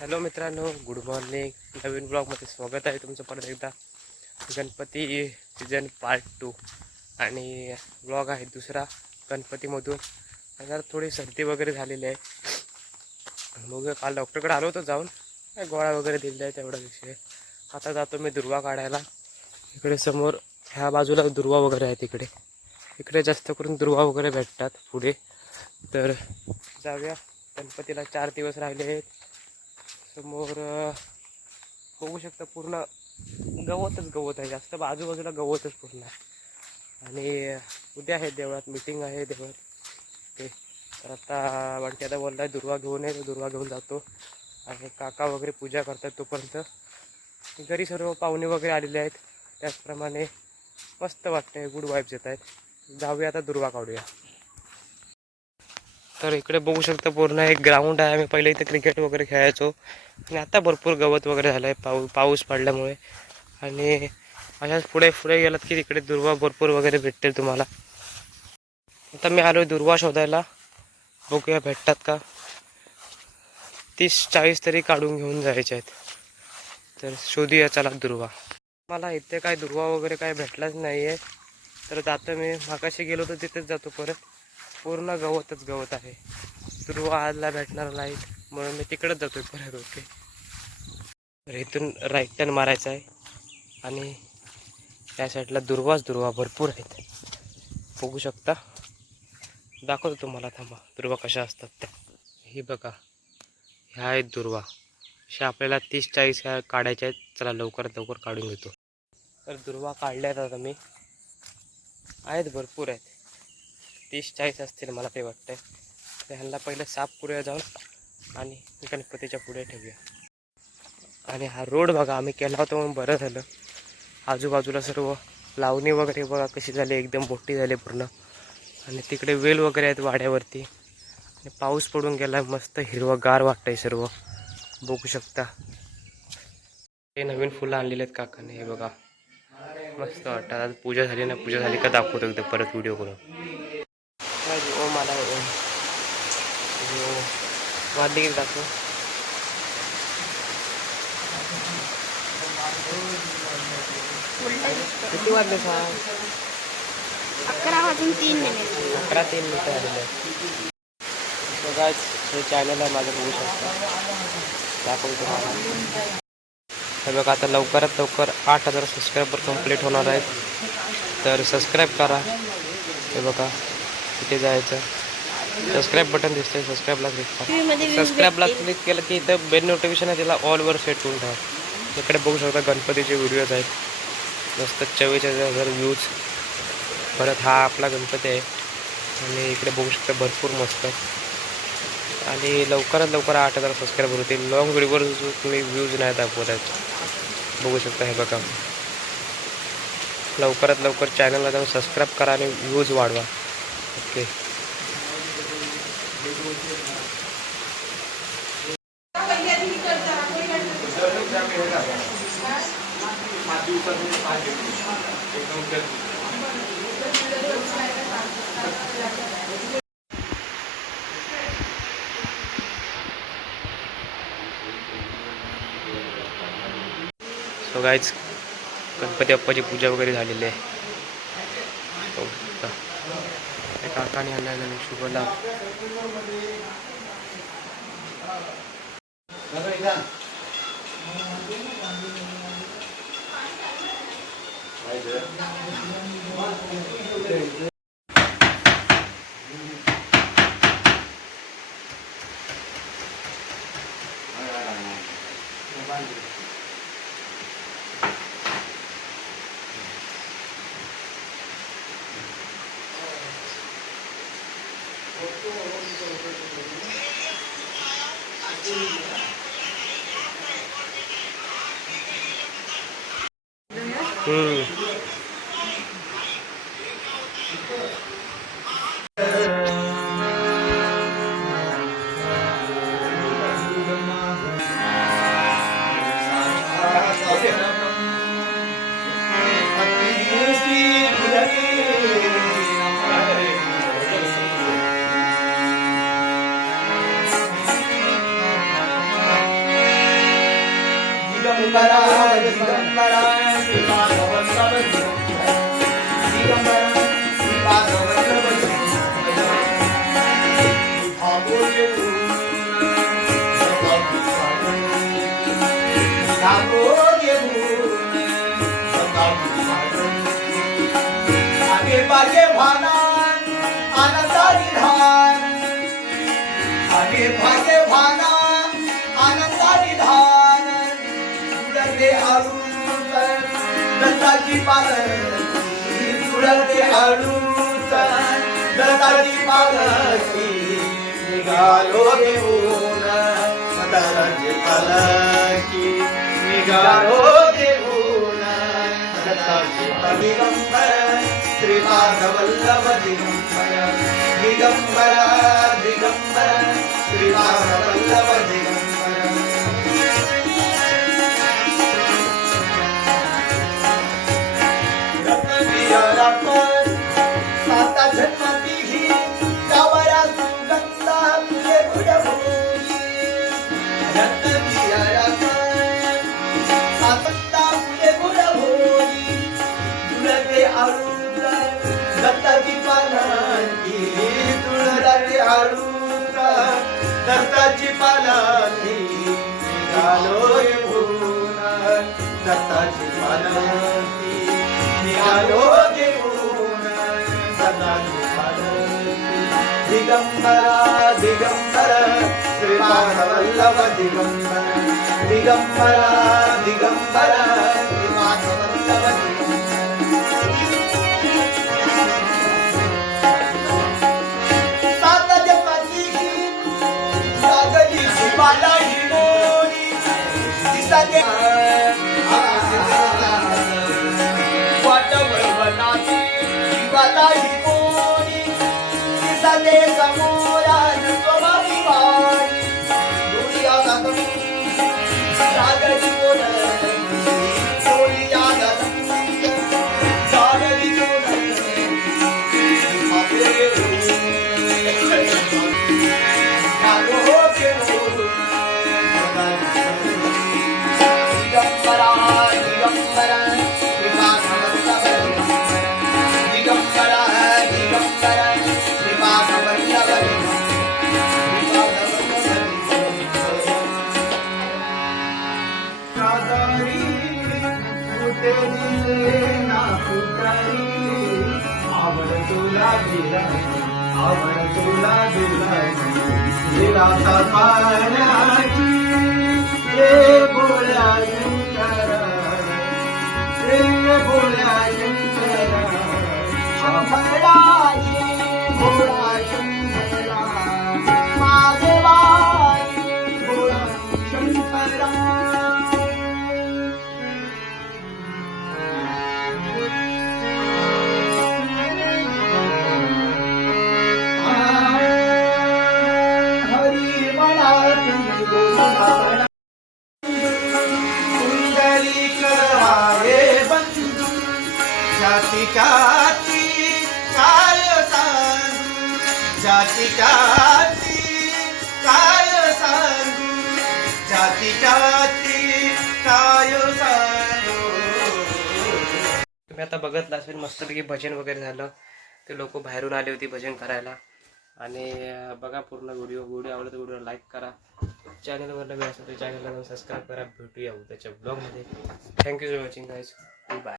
Hello मित्रांनो, good morning. नवीन ब्लॉगमध्ये स्वागत आहे तुमचं परत एकदा. गणपती सीजन पार्ट 2 आणि ब्लॉग आहे दुसरा गणपतीमधून. जरा थोडी सर्दी वगैरे झालेली आहे. मग काल डॉक्टरकडे आलो होतो जाऊन, गोळ्या वगैरे दिलेल्या आहे तेवढा विषय. आता जातो मी दुर्वा काढायला. इकडे समोर ह्या बाजूला दुर्वा वगैरे आहे. इकडे जास्त करून दुर्वा वगैरे भेटतात पुढे. तर जाऊया. गणपतीला 4 दिवस राहिले आहेत. समोर बघू शकता पूर्ण गवत आहे. जास्त आजूबाजूला गवतच पूर्ण आहे. आणि उद्या आहे देवळात मीटिंग आहे देवळात ते. तर आता बंट्यादा बोलला दुर्वा घेऊन ये, दुर्वा घेऊन जातो. आणि काका वगैरे पूजा करतात तोपर्यंत घरी सर्व पाहुणे वगैरे आलेले आहेत. त्याचप्रमाणे मस्त वाटते, गुड वाईब्स येत आहेत. जाऊया आता दुर्वा काढूया. तर इकडे बघू शकता पूर्ण एक ग्राउंड आहे. आम्ही पहिले इथे क्रिकेट वगैरे खेळायचो आणि आता भरपूर गवत वगैरे झालं आहे पाऊस पडल्यामुळे. आणि अशाच पुढे गेलात की तिकडे दुर्वा भरपूर वगैरे भेटतील तुम्हाला. आता मी आलो दुर्वा शोधायला, बघूया भेटतात का. 30-40 तरी काढून घेऊन जायचे आहेत. तर शोधूया चला दुर्वा. मला इथे काय दुर्वा वगैरे काय भेटलाच नाही आहे. तर जातो मी, मागाशी गेलो तर तिथेच जातो परत. पूर्ण गवत आहे. दुर्वा आजला भेटणार नाहीत म्हणून मी तिकडेच जातोय परत. ओके, तर इथून राईट टर्न मारायचा आहे. आणि त्या साईडला दुर्वा भरपूर आहेत, बघू शकता. दाखवतो तुम्हाला, थांबा. दुर्वा कशा असतात त्या. ही बघा, ह्या आहेत दुर्वा. अशा आपल्याला 30-40 काढायच्या आहेत. चला लवकरात लवकर काढून घेतो. तर दुर्वा काढल्यात आता मी. आहेत, भरपूर आहेत. 30-40 असतील मला ते वाटतंय. तर ह्यांना पहिलं साफ करूया जाऊन आणि गणपतीच्या पुढे ठेवूया. आणि हा रोड बघा आम्ही केला होता म्हणून बरं झालं. आजूबाजूला सर्व लावणी वगैरे बघा कशी झाली, एकदम मोठी झाली पूर्ण. आणि तिकडे वेल वगैरे आहेत वाड्यावरती. आणि पाऊस पडून गेला, मस्त हिरवंगार वाटतंय सर्व, बघू शकता. हे नवीन फुलं आणलेले आहेत काकाने, हे बघा मस्त वाटतात. आज पूजा झाली ना, पूजा झाली का दाखवतो एकदा परत व्हिडिओ करून. ओम आला, ओम वाढली दाखव. किती वाजले सांग? 11:03 11:03 आलेले आहे. बघा हे चॅनल आहे माझं, बघू शकता. दाखवतो तुम्हाला. हे बघा आता लवकरात लवकर 8,000 सबस्क्रायबर कंप्लीट होणार आहेत. तर सबस्क्राईब करा. हे बघा तिथे जायचं, सबस्क्राईब बटन दिसतंय, सबस्क्राईबला क्लिक करा. सबस्क्राईबला क्लिक केलं की इथं बेल नोटिफिकेशन आहे, त्याला ऑलवर सेट करून ठेवा. इकडे बघू शकता गणपतीचे व्हिडिओज आहेत, मस्त 44,000 व्ह्यूज. परत हा आपला गणपती आहे. आणि इकडे बघू शकता भरपूर मस्त. आणि लवकरात लवकर 8,000 सबस्क्रायबर होतील. लॉंग व्हिडिओवर तुम्ही व्ह्यूज नाही दाखवत आहेत, बघू शकता. हे बघा, लवकरात लवकर चॅनलला जाऊन सबस्क्राईब करा आणि व्ह्यूज वाढवा. ओके, सो गाईज गणपती बाप्पाची पूजा वगैरे झालेली आहे. काकाने आणलेला शुभ लाभ. दिगंबरा दिगंबरा श्रीपाद वल्लभ दिगंबरा श्रीपाद वल्लभ आगे बागे भानान आनंदारी धान आगे भागे भाना आनंदारी धान तुडते आळूत दत्ताची पालखी तुडते आळूत दत्ताची पालखी निघालो घेऊन दत्ताची पालखी निघालो घेऊन दत्ताची दिगंबर श्रीपाद वल्लभ दिगंबर दिगंबर दिगंबर श्रीपाद वल्लभ दिगंबर रत्न साता जन्माची ही गावया सुगंधा तुझे गुडभोगी रत्न साता तुझे गुडभोगी तुळते आळूत दत्ताची पालखी तुळते आळूत दत्ताची पालखी निघालो घेऊन दत्ताची पालखी निघालो घेऊन दत्ताची पालखी दिगंबरा दिगंबर श्रीपाद वल्लभ दिगंबर दिगंबरा दिगंबर श्रीपाद वल्लभ शिवाला ही मोरी दिसते वाटवळवनाची शिवाला ही मोरी दिसते समोरा नसोबाची वारी दुनिया जागती जागती बोलती डोळीया जागती जागती बोलती आवड तुला दिला पाण्याची हे बोल्या शंकरा हे बोल्या शंकरा शंकरा भोळा शंकरा माधवा भोळा शंकरा जाती काती काय सांगू जाती काती काय सांगू जाती काती काय सांगू. तुम्ही आता बघितलं असेल मस्तपैकी भजन वगैरे झालं. ते लोक बाहेरून आले होते भजन करायला. आणि बघा पूर्ण व्हिडिओ आवडला तर व्हिडिओ लाईक करा. चॅनलवर नवीन असेल तर चॅनलला सबस्क्राईब करा. भेटूया उद्याच्या ब्लॉगमध्ये. Thank you for watching guys. Bye.